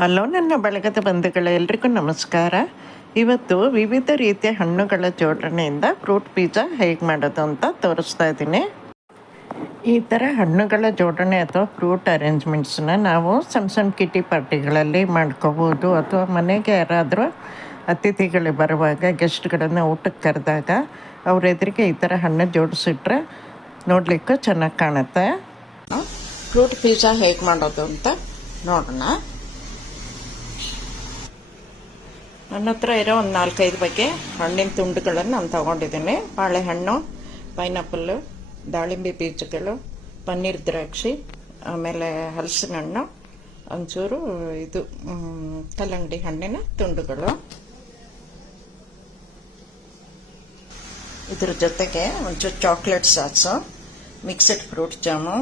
Hello ನನ್ನ ಬಳಗದ ಬಂಧುಗಳೇ, ಎಲ್ರಿಗೂ ನಮಸ್ಕಾರ. ಇವತ್ತು ವಿವಿಧ ರೀತಿಯ ಹಣ್ಣುಗಳ ಜೋಡಣೆಯಿಂದ ಫ್ರೂಟ್ ಪಿಜ್ಜಾ ಹೇಗೆ ಮಾಡೋದು ಅಂತ ತೋರಿಸ್ತಾ ಇದ್ದೀನಿ. ಈ ಥರ ಹಣ್ಣುಗಳ ಜೋಡಣೆ ಅಥವಾ ಫ್ರೂಟ್ ಅರೇಂಜ್ಮೆಂಟ್ಸನ್ನ ನಾವು ಸಣ್ಣ ಸಣ್ಣ ಕಿಟಿ ಪಾರ್ಟಿಗಳಲ್ಲಿ ಮಾಡ್ಕೋಬೋದು, ಅಥವಾ ಮನೆಗೆ ಯಾರಾದರೂ ಅತಿಥಿಗಳು ಬರುವಾಗ, ಗೆಸ್ಟ್ಗಳನ್ನು ಊಟಕ್ಕೆ ಕರೆದಾಗ ಅವ್ರ ಎದುರಿಗೆ ಈ ಥರ ಹಣ್ಣು ಜೋಡಿಸಿಟ್ರೆ ನೋಡಲಿಕ್ಕೂ ಚೆನ್ನಾಗಿ ಕಾಣುತ್ತೆ. ಫ್ರೂಟ್ ಪಿಜ್ಜಾ ಹೇಗೆ ಮಾಡೋದು ಅಂತ ನೋಡೋಣ. ನನ್ನ ಹತ್ರ ಇರೋ ಒಂದು 4-5 ಬಗೆ ಹಣ್ಣಿನ ತುಂಡುಗಳನ್ನು ನಾನು ತೊಗೊಂಡಿದ್ದೀನಿ. ಬಾಳೆಹಣ್ಣು, ಪೈನಾಪಲ್ಲು, ದಾಳಿಂಬೆ ಬೀಜಗಳು, ಪನ್ನೀರ್ ದ್ರಾಕ್ಷಿ, ಆಮೇಲೆ ಹಲಸಿನ ಹಣ್ಣು, ಒಂಚೂರು ಇದು ಕಲ್ಲಂಗಡಿ ಹಣ್ಣಿನ ತುಂಡುಗಳು. ಇದ್ರ ಜೊತೆಗೆ ಒಂಚೂರು chocolate sauce, mixed fruit jam,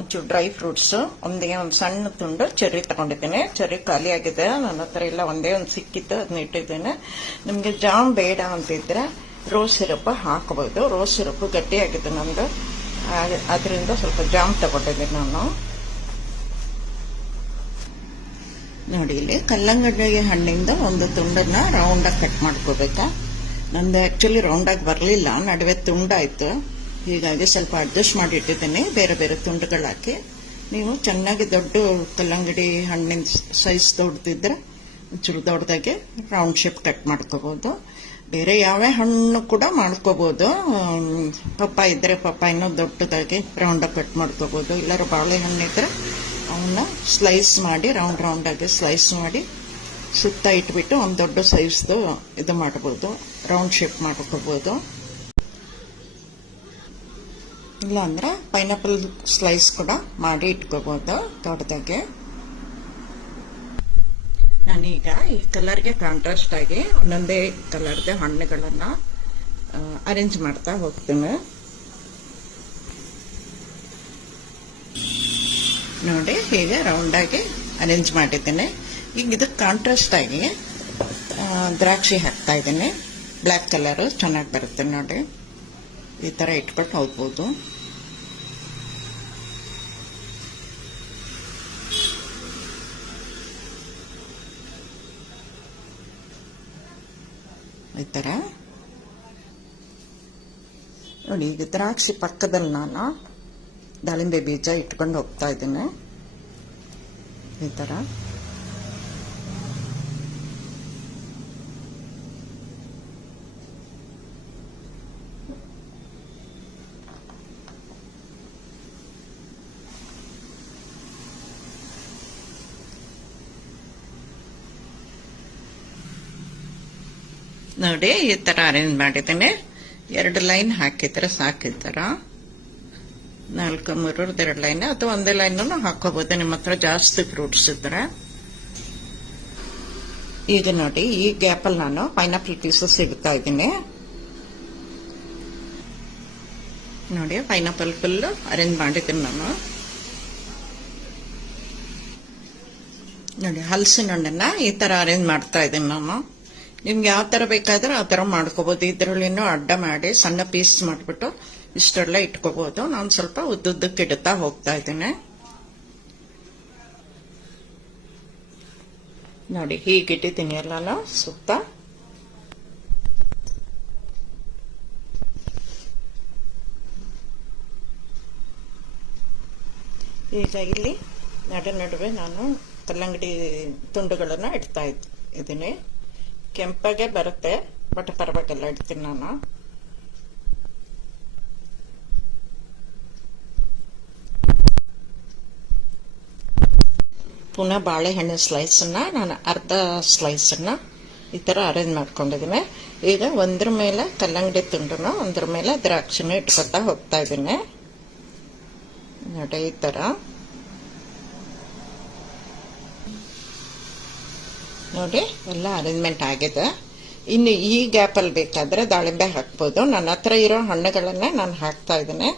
ಒಂಚೂರು ಡ್ರೈ ಫ್ರೂಟ್ಸು, ಒಂದು ಸಣ್ಣ ತುಂಡು ಚೆರ್ರಿ ತಗೊಂಡಿದ್ದೇನೆ. ಚೆರ್ರಿ ಖಾಲಿ ಆಗಿದೆ, ನನ್ನ ಹತ್ರ ಇಲ್ಲ, ಒಂದೇ ಒಂದು ಸಿಕ್ಕಿತ್ತು, ಅದನ್ನ ಇಟ್ಟಿದ್ದೇನೆ. ನಿಮಗೆ ಜಾಮ್ ಬೇಡ ಅಂತಿದ್ರೆ ರೋಸ್ ಸಿರಪ್ ಹಾಕಬಹುದು. ರೋಸ್ ಸಿರಪ್ ಗಟ್ಟಿಯಾಗಿದೆ ನಮ್ದು, ಅದರಿಂದ ಸ್ವಲ್ಪ ಜಾಮ್ ತಗೊಂಡಿದ್ದೀನಿ ನಾನು. ನೋಡಿ, ಇಲ್ಲಿ ಕಲ್ಲಂಗಡಿ ಹಣ್ಣಿಂದ ಒಂದು ತುಂಡನ್ನ ರೌಂಡಾಗಿ ಕಟ್ ಮಾಡ್ಕೋಬೇಕಾ. ನಂದು ಆಕ್ಚುಲಿ ರೌಂಡಾಗಿ ಬರಲಿಲ್ಲ, ನಡುವೆ ತುಂಡಾಯ್ತು. ಹೀಗಾಗಿ ಸ್ವಲ್ಪ ಅಡ್ಜಸ್ಟ್ ಮಾಡಿ ಇಟ್ಟಿದ್ದೀನಿ, ಬೇರೆ ಬೇರೆ ತುಂಡುಗಳು ಹಾಕಿ. ನೀವು ಚೆನ್ನಾಗಿ ದೊಡ್ಡ ಕಲ್ಲಂಗಡಿ ಹಣ್ಣಿನ ಸೈಜ್ ದೊಡ್ಡದಿದ್ರೆ ಒಂಚೂರು ದೊಡ್ಡದಾಗಿ ರೌಂಡ್ ಶೇಪ್ ಕಟ್ ಮಾಡ್ಕೋಬಹುದು. ಬೇರೆ ಯಾವ ಹಣ್ಣು ಕೂಡ ಮಾಡ್ಕೋಬಹುದು. ಪಪ್ಪಾಯ ಇದ್ರೆ ಪಪ್ಪಾಯಿನೂ ದೊಡ್ಡದಾಗಿ ರೌಂಡಾಗಿ ಕಟ್ ಮಾಡ್ಕೋಬಹುದು. ಇಲ್ಲಾರ ಬಾಳೆಹಣ್ಣು ಇದ್ರೆ ಅವನ್ನ ಸ್ಲೈಸ್ ಮಾಡಿ ರೌಂಡಾಗಿ ಸ್ಲೈಸ್ ಮಾಡಿ ಸುತ್ತ ಇಟ್ಬಿಟ್ಟು ಒಂದು ದೊಡ್ಡ ಸೈಜ್ದು ಇದು ಮಾಡ್ಬೋದು, ರೌಂಡ್ ಶೇಪ್ ಮಾಡ್ಕೋಬಹುದು. ಇಲ್ಲಾಂದ್ರೆ ಪೈನಾಪಲ್ ಸ್ಲೈಸ್ ಕೂಡ ಮಾಡಿ ಇಟ್ಕೋಬಹುದು ದೊಡ್ಡದಾಗೆ. ನಾನೀಗ ಈ ಕಲರ್ಗೆ ಕಾಂಟ್ರಾಸ್ಟ್ ಆಗಿ ಒಂದೊಂದೇ ಕಲರ್ಗೆ ಹಣ್ಣುಗಳನ್ನ ಅರೇಂಜ್ ಮಾಡ್ತಾ ಹೋಗ್ತೀನಿ. ನೋಡಿ, ಹೀಗೆ ರೌಂಡಾಗಿ ಅರೇಂಜ್ ಮಾಡಿದ್ದೀನಿ. ಈಗ ಇದಕ್ಕೆ ಕಾಂಟ್ರಾಸ್ಟ್ ಆಗಿ ದ್ರಾಕ್ಷಿ ಹಾಕ್ತಾ ಇದ್ದೀನಿ. ಬ್ಲ್ಯಾಕ್ ಕಲರ್ ಚೆನ್ನಾಗಿ ಬರುತ್ತೆ ನೋಡಿ. ಈ ತರ ಇಟ್ಬಿಟ್ಟು ಹೋಗ್ಬೋದು. ಈ ತರ ನೋಡಿ. ಈಗ ದ್ರಾಕ್ಷಿ ಪಕ್ಕದಲ್ಲಿ ನಾನು ದಾಳಿಂಬೆ ಬೀಜ ಇಟ್ಕೊಂಡು ಹೋಗ್ತಾ ಇದ್ದೀನಿ. ಈ ತರ ನೋಡಿ, ಈ ತರ ಅರೇಂಜ್ ಮಾಡಿದ್ದೇನೆ. 2 ಲೈನ್ ಹಾಕಿದ್ರೆ ಸಾಕಿತ್ತರ, 4 3 ಲೈನ್ ಅಥವಾ ಒಂದೇ ಲೈನ್ ಹಾಕೋಬಹುದು ನಿಮ್ಮ ಹತ್ರ ಜಾಸ್ತಿ ಫ್ರೂಟ್ಸ್ ಇದ್ರೆ. ಈಗ ನೋಡಿ, ಈ ಗ್ಯಾಪಲ್ಲಿ ನಾನು ಪೈನಾಪಲ್ ಪೀಸಸ್ ಇಡ್ತಾ ಇದ್ದೀನಿ. ನೋಡಿ, ಪೈನಾಪಲ್ ಫುಲ್ ಅರೇಂಜ್ ಮಾಡಿದ್ದೀನಿ ನಾನು. ನೋಡಿ, ಹಲಸಿನ ಹಣ್ಣನ್ನ ಈ ತರ ಅರೇಂಜ್ ಮಾಡ್ತಾ ಇದ್ದೀನಿ ನಾನು. ನಿಮ್ಗೆ ಯಾವ ತರ ಬೇಕಾದ್ರೆ ಆ ತರ ಮಾಡ್ಕೋಬಹುದು. ಇದ್ರಲ್ಲಿನೂ ಅಡ್ಡ ಮಾಡಿ ಸಣ್ಣ ಪೀಸ್ ಮಾಡ್ಬಿಟ್ಟು ಇಷ್ಟೆಲ್ಲ ಇಟ್ಕೋಬಹುದು. ನಾನು ಸ್ವಲ್ಪ ಉದ್ದುದ್ದಕ್ಕೆ ಇಡ್ತಾ ಹೋಗ್ತಾ ಇದ್ದೀನಿ. ನೋಡಿ, ಹೀಗೆ ಇಟ್ಟಿದ್ದೀನಿ ಎಲ್ಲಾನು ಸುತ್ತ. ಈಗ ಇಲ್ಲಿ ನಡುವೆ ನಾನು ಕಲ್ಲಂಗಡಿ ತುಂಡುಗಳನ್ನ ಇಡ್ತಾ ಇದ್ದೀನಿ. ಕೆಂಪಾಗೆ ಬರುತ್ತೆ, ಬಟ್ ಪರವಾಗಿಲ್ಲ, ಇಡ್ತೀನಿ ನಾನು. ಪುನಃ ಬಾಳೆಹಣ್ಣು ಸ್ಲೈಸನ್ನ ನಾನು ಅರ್ಧ ಸ್ಲೈಸನ್ನ ಈ ತರ ಅರೇಂಜ್ ಮಾಡ್ಕೊಂಡಿದ್ದೀನಿ. ಈಗ ಒಂದ್ರ ಮೇಲೆ ಕಲ್ಲಂಗಡಿ ತುಂಡನ್ನು, ಒಂದ್ರ ಮೇಲೆ ದ್ರಾಕ್ಷಿನ ಇಟ್ಕೊತಾ ಹೋಗ್ತಾ ಇದ್ದೀನಿ. ನೋಡಿ, ಈ ತರ ನೋಡಿ ಎಲ್ಲ ಅರೇಂಜ್ಮೆಂಟ್ ಆಗಿದೆ. ಇನ್ನು ಈ ಗ್ಯಾಪಲ್ಲಿ ಬೇಕಾದ್ರೆ ದಾಳಿಂಬೆ ಹಾಕ್ಬೋದು. ನನ್ನ ಹತ್ರ ಇರೋ ಹಣ್ಣುಗಳನ್ನೇ ನಾನು ಹಾಕ್ತಾ ಇದ್ದೀನಿ.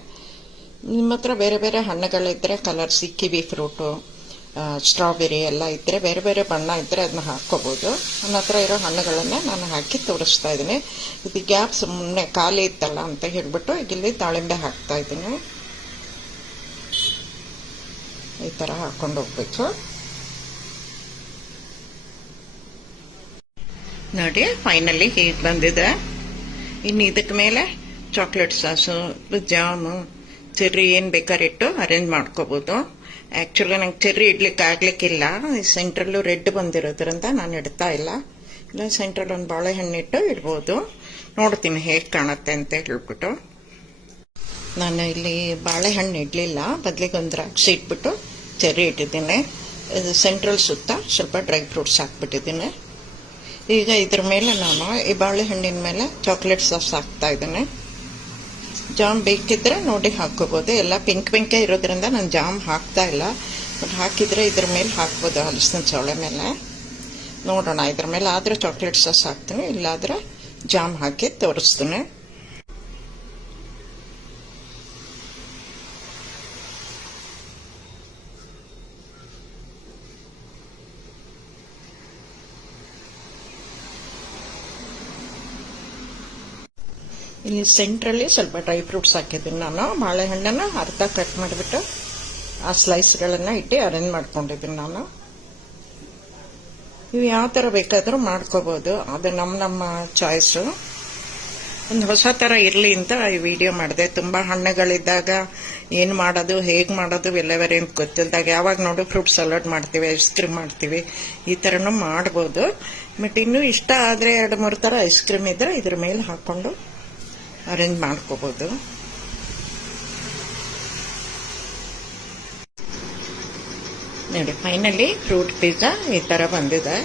ನಿಮ್ಮ ಹತ್ರ ಬೇರೆ ಬೇರೆ ಹಣ್ಣುಗಳಿದ್ರೆ, ಕಲರ್ಸ್, ಕಿವಿ ಫ್ರೂಟು, ಸ್ಟ್ರಾಬೆರಿ ಎಲ್ಲ ಇದ್ರೆ, ಬೇರೆ ಬೇರೆ ಬಣ್ಣ ಇದ್ರೆ ಅದನ್ನ ಹಾಕೋಬಹುದು. ನನ್ನ ಹತ್ರ ಇರೋ ಹಣ್ಣುಗಳನ್ನೇ ನಾನು ಹಾಕಿ ತೋರಿಸ್ತಾ ಇದ್ದೀನಿ. ಇದು ಗ್ಯಾಪ್ ಸುಮ್ಮನೆ ಖಾಲಿ ಇತ್ತಲ್ಲ ಅಂತ ಹೇಳ್ಬಿಟ್ಟು ಈಗ ಇಲ್ಲಿ ದಾಳಿಂಬೆ ಹಾಕ್ತಾ ಇದ್ದೀನಿ. ಈ ತರ ಹಾಕೊಂಡು ಹೋಗ್ಬೇಕು. ನೋಡಿ ಫೈನಲಿ ಹೀಗೆ ಬಂದಿದೆ. ಇನ್ನು ಇದಕ್ಕೆ ಮೇಲೆ ಚಾಕ್ಲೇಟ್ ಸಾಸು, ಜಾಮು, ಚೆರ್ರಿ ಏನು ಬೇಕಾದ್ರೆ ಇಟ್ಟು ಅರೇಂಜ್ ಮಾಡ್ಕೋಬೋದು. ಆ್ಯಕ್ಚುಲಿ ನಂಗೆ ಚೆರ್ರಿ ಇಡ್ಲಿಕ್ಕೆ ಆಗ್ಲಿಕ್ಕಿಲ್ಲ, ಸೆಂಟ್ರಲ್ಲು ರೆಡ್ ಬಂದಿರೋದ್ರಿಂದ ನಾನು ಇಡ್ತಾ ಇಲ್ಲ. ಇಲ್ಲ ಸೆಂಟ್ರಲ್ ಒಂದು ಬಾಳೆಹಣ್ಣು ಇಟ್ಟು ಇಡ್ಬೋದು. ನೋಡ್ತೀನಿ ಹೇಗೆ ಕಾಣುತ್ತೆ ಅಂತ ಹೇಳ್ಬಿಟ್ಟು. ನಾನು ಇಲ್ಲಿ ಬಾಳೆಹಣ್ಣು ಇಡಲಿಲ್ಲ, ಬದಲಿಗೆ ಒಂದು ದ್ರಾಕ್ಷಿ ಇಟ್ಬಿಟ್ಟು ಚೆರ್ರಿ ಇಟ್ಟಿದ್ದೀನಿ. ಇದು ಸೆಂಟ್ರಲ್ ಸುತ್ತ ಸ್ವಲ್ಪ ಡ್ರೈ ಫ್ರೂಟ್ಸ್ ಹಾಕ್ಬಿಟ್ಟಿದ್ದೀನಿ. ಈಗ ಇದ್ರ ಮೇಲೆ ನಾನು ಈ ಬಾಳೆಹಣ್ಣಿನ ಮೇಲೆ ಚಾಕ್ಲೇಟ್ ಸಾಸ್ ಹಾಕ್ತಾ ಇದ್ದೀನಿ. ಜಾಮ್ ಬೇಕಿದ್ರೆ ನೋಡಿ ಹಾಕೋಬೋದು. ಎಲ್ಲ ಪಿಂಕ್ ಇರೋದ್ರಿಂದ ನಾನು ಜಾಮ್ ಹಾಕ್ತಾ ಇಲ್ಲ, ಬಟ್ ಹಾಕಿದ್ರೆ ಇದ್ರ ಮೇಲೆ ಹಾಕ್ಬೋದು, ಹಲಸಿನ ಸೊಳೆ ಮೇಲೆ. ನೋಡೋಣ, ಇದ್ರ ಮೇಲೆ ಆದರೆ ಚಾಕ್ಲೇಟ್ ಸಾಸ್ ಹಾಕ್ತೀನಿ, ಇಲ್ಲಾದ್ರೆ ಜಾಮ್ ಹಾಕಿ ತೋರಿಸ್ತೀನಿ. ಇಲ್ಲಿ ಸೆಂಟ್ರಲ್ಲಿ ಸ್ವಲ್ಪ ಡ್ರೈ ಫ್ರೂಟ್ಸ್ ಹಾಕಿದ್ದೀನಿ ನಾನು. ಬಾಳೆಹಣ್ಣನ್ನು ಅರ್ಧ ಕಟ್ ಮಾಡಿಬಿಟ್ಟು ಆ ಸ್ಲೈಸ್ಗಳನ್ನು ಇಟ್ಟು ಅರೇಂಜ್ ಮಾಡ್ಕೊಂಡಿದ್ದೀನಿ ನಾನು. ಇವು ಯಾವ ಥರ ಬೇಕಾದರೂ ಮಾಡ್ಕೋಬೋದು, ಅದು ನಮ್ಮ ಚಾಯ್ಸು. ಒಂದು ಹೊಸ ಥರ ಇರಲಿ ಅಂತ ಈ ವಿಡಿಯೋ ಮಾಡಿದೆ. ತುಂಬ ಹಣ್ಣುಗಳಿದ್ದಾಗ ಏನು ಮಾಡೋದು, ಹೇಗೆ ಮಾಡೋದು ಎಲ್ಲವರೇ ಅಂತ ಗೊತ್ತಿಲ್ದಾಗ ಯಾವಾಗ ನೋಡು ಫ್ರೂಟ್ ಸಲಾಡ್ ಮಾಡ್ತೀವಿ, ಐಸ್ ಕ್ರೀಮ್ ಮಾಡ್ತೀವಿ, ಈ ಥರನೂ ಮಾಡ್ಬೋದು. ಬಟ್ ಇನ್ನೂ ಇಷ್ಟ ಆದರೆ 2-3 ಥರ ಐಸ್ ಕ್ರೀಮ್ ಇದ್ರೆ ಇದ್ರ ಮೇಲೆ ಹಾಕ್ಕೊಂಡು ಅರೇಂಜ್ ಮಾಡ್ಕೋಬೋದು. ನೋಡಿ ಫೈನಲಿ ಫ್ರೂಟ್ ಪಿಜ್ಜಾ ಈ ಥರ ಬಂದಿದೆ.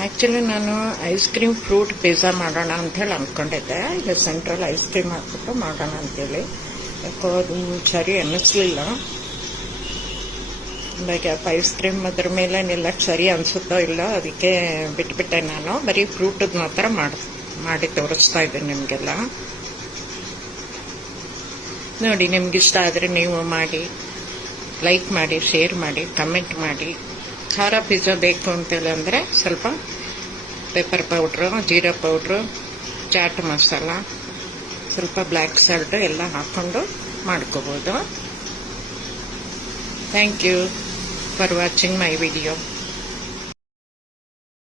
ಆ್ಯಕ್ಚುಲಿ ನಾನು ಐಸ್ ಕ್ರೀಮ್ ಫ್ರೂಟ್ ಪಿಜ್ಜಾ ಮಾಡೋಣ ಅಂಥೇಳಿ ಅಂದ್ಕೊಂಡಿದ್ದೆ. ಇಲ್ಲಿ ಸೆಂಟ್ರಲ್ ಐಸ್ ಕ್ರೀಮ್ ಹಾಕ್ಬಿಟ್ಟು ಮಾಡೋಣ ಅಂತೇಳಿ, ಯಾಕೋ ಅದು ಸರಿ ಅನ್ನಿಸ್ಲಿಲ್ಲ. ಗ್ಯಾಪ್ ಐಸ್ ಕ್ರೀಮ್ ಅದ್ರ ಮೇಲೆ ನಿಲ್ಲಕ್ಕೆ ಸರಿ ಅನಿಸುತ್ತೋ ಇಲ್ಲ, ಅದಕ್ಕೆ ಬಿಟ್ಬಿಟ್ಟೆ ನಾನು. ಬರೀ ಫ್ರೂಟದ್ ಮಾತ್ರ ಮಾಡಿ ತೋರಿಸ್ತಾ ಇದ್ದೀನಿ ನಿಮಗೆಲ್ಲ. ನೋಡಿ, ನಿಮ್ಗಿಷ್ಟ ಆದರೆ ನೀವು ಮಾಡಿ, ಲೈಕ್ ಮಾಡಿ, ಶೇರ್ ಮಾಡಿ, ಕಮೆಂಟ್ ಮಾಡಿ. ಖಾರ ಪಿಜ್ಜಾ ಬೇಕು ಅಂತೇಳಿ ಅಂದರೆ ಸ್ವಲ್ಪ ಪೆಪ್ಪರ್ ಪೌಡ್ರು, ಜೀರಾ ಪೌಡ್ರು, ಚಾಟ್ ಮಸಾಲ, ಸ್ವಲ್ಪ ಬ್ಲ್ಯಾಕ್ ಸಾಲ್ಟ್ ಎಲ್ಲ ಹಾಕ್ಕೊಂಡು ಮಾಡ್ಕೋಬೋದು. Thank you for watching my video.